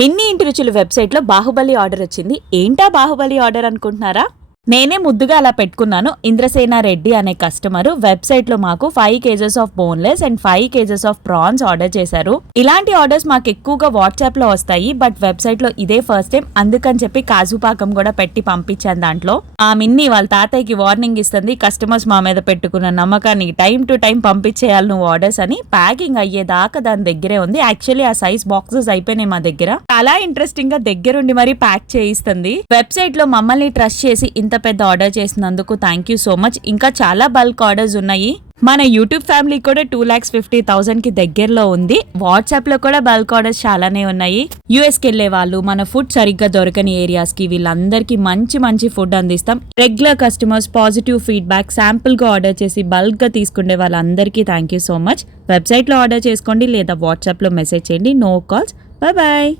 Minnie ఇంటి రుచులు వెబ్సైట్లో బాహుబలి ఆర్డర్ వచ్చింది. ఏంటా బాహుబలి ఆర్డర్ అనుకుంటున్నారా? నేనే ముద్దుగా అలా పెట్టుకున్నాను. ఇంద్రసేన రెడ్డి అనే కస్టమర్ వెబ్సైట్లో మాకు 5 kgs of boneless and 5 kgs of prawns order చేశారు. ఇలాంటి ఆర్డర్స్ మాకు ఎక్కువగా వాట్సాప్ లో వస్తాయి, బట్ వెబ్సైట్ లో ఇదే ఫస్ట్ టైం. అందుకని చెప్పి కాజు పాకం కూడా పెట్టి పంపించాను. దాంట్లో ఆ మిన్ని వాళ్ళ తాతయ్యకి వార్నింగ్ ఇస్తుంది, కస్టమర్స్ మా మీద పెట్టుకున్న నమ్మకాన్ని టైం టు టైం పంపించేయాలి నువ్వు ఆర్డర్స్ అని. ప్యాకింగ్ అయ్యేదాకా దాని దగ్గరే ఉంది. యాక్చువల్లీ ఆ సైజ్ బాక్సెస్ అయిపోయినాయి మా దగ్గర. చాలా ఇంట్రెస్టింగ్ గా దగ్గరుండి మరి ప్యాక్ చేయిస్తుంది. వెబ్సైట్ లో మమ్మల్ని ట్రస్ట్ చేసి ఇంత పెద్ద ఆర్డర్ చేసినందుకు థ్యాంక్ యూ సో మచ్. ఇంకా చాలా బల్క్ ఆర్డర్స్ ఉన్నాయి. మన యూట్యూబ్ ఫ్యామిలీ కూడా 2,50,000 కి దగ్గరలో ఉంది. వాట్సాప్ లో కూడా బల్క్ ఆర్డర్స్ చాలానే ఉన్నాయి. యూఎస్ కి వెళ్లే వాళ్ళు, మన ఫుడ్ సరిగ్గా దొరకని ఏరియాస్ కి, వీళ్ళందరికీ మంచి మంచి ఫుడ్ అందిస్తాం. Regular customers, positive feedback, sample గా ఆర్డర్ చేసి బల్క్ గా తీసుకునే వాళ్ళందరికీ thank you so much. Website లో ఆర్డర్ చేసుకోండి లేదా వాట్సాప్ లో మెసేజ్ చేయండి. No calls. Bye bye.